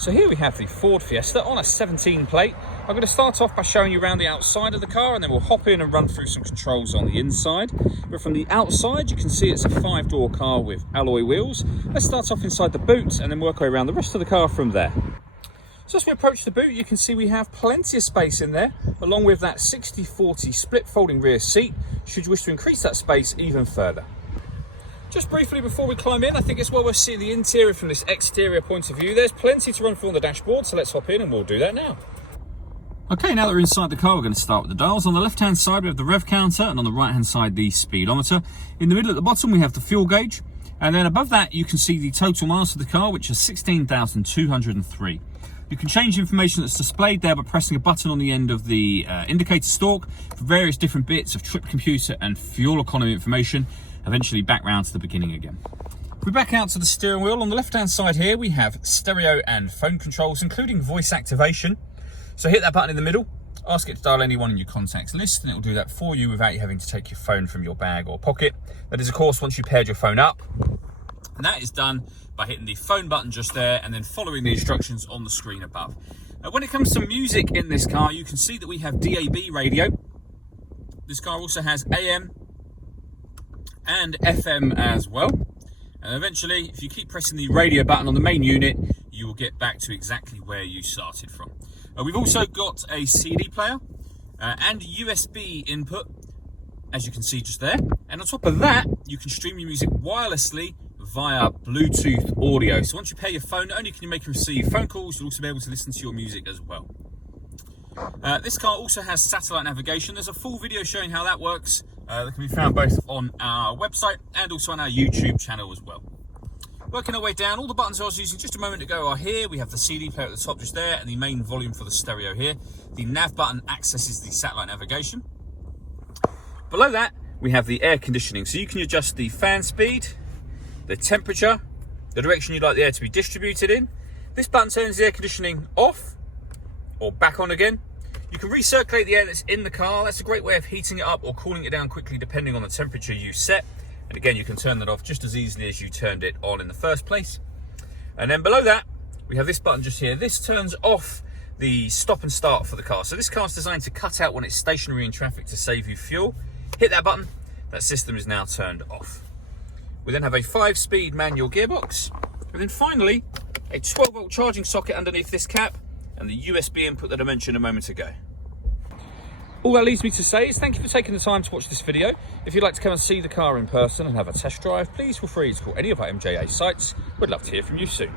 So here we have the Ford Fiesta on a 17 plate. I'm going to start off by showing you around the outside of the car, and then we'll hop in and run through some controls on the inside. But from the outside, you can see it's a 5-door car with alloy wheels. Let's start off inside the boot and then work our way around the rest of the car from there. So as we approach the boot, you can see we have plenty of space in there, along with that 60/40 split folding rear seat, should you wish to increase that space even further. Just briefly before we climb in, I think it's well worth seeing the interior from this exterior point of view. There's plenty to run through on the dashboard, so let's hop in and we'll do that now. Okay, now that we're inside the car, we're going to start with the dials. On the left-hand side, we have the rev counter, and on the right-hand side, the speedometer. In the middle at the bottom, we have the fuel gauge, and then above that, you can see the total miles of the car, which is 16,203. You can change the information that's displayed there by pressing a button on the end of the indicator stalk for various different bits of trip computer and fuel economy information, eventually back round to the beginning again. If we back out to the steering wheel, on the left hand side here we have stereo and phone controls, including voice activation. So hit that button in the middle, ask it to dial anyone in your contacts list, and it will do that for you without you having to take your phone from your bag or pocket. That is of course once you paired your phone up, and that is done by hitting the phone button just there and then following the instructions on the screen above. Now, when it comes to music in this car, you can see that we have DAB radio. This car also has AM and FM as well. And eventually, if you keep pressing the radio button on the main unit, you will get back to exactly where you started from. We've also got a CD player and USB input, as you can see just there. And on top of that, you can stream your music wirelessly via Bluetooth audio. So once you pair your phone, not only can you make and receive phone calls, you'll also be able to listen to your music as well. This car also has satellite navigation. There's a full video showing how that works that can be found both on our website and also on our YouTube channel as well. Working our way down, all the buttons I was using just a moment ago are here. We have the CD player at the top just there and the main volume for the stereo here. The nav button accesses the satellite navigation. Below that, we have the air conditioning. So you can adjust the fan speed, the temperature, the direction you'd like the air to be distributed in. This button turns the air conditioning off or back on again. You can recirculate the air that's in the car. That's a great way of heating it up or cooling it down quickly depending on the temperature you set. And again, you can turn that off just as easily as you turned it on in the first place. And then below that, we have this button just here. This turns off the stop and start for the car. So this car is designed to cut out when it's stationary in traffic to save you fuel. Hit that button, that system is now turned off. We then have a 5-speed manual gearbox. And then finally, a 12-volt charging socket underneath this cap and the USB input that I mentioned a moment ago. All that leaves me to say is thank you for taking the time to watch this video. If you'd like to come and see the car in person and have a test drive, please feel free to call any of our MJA sites. We'd love to hear from you soon.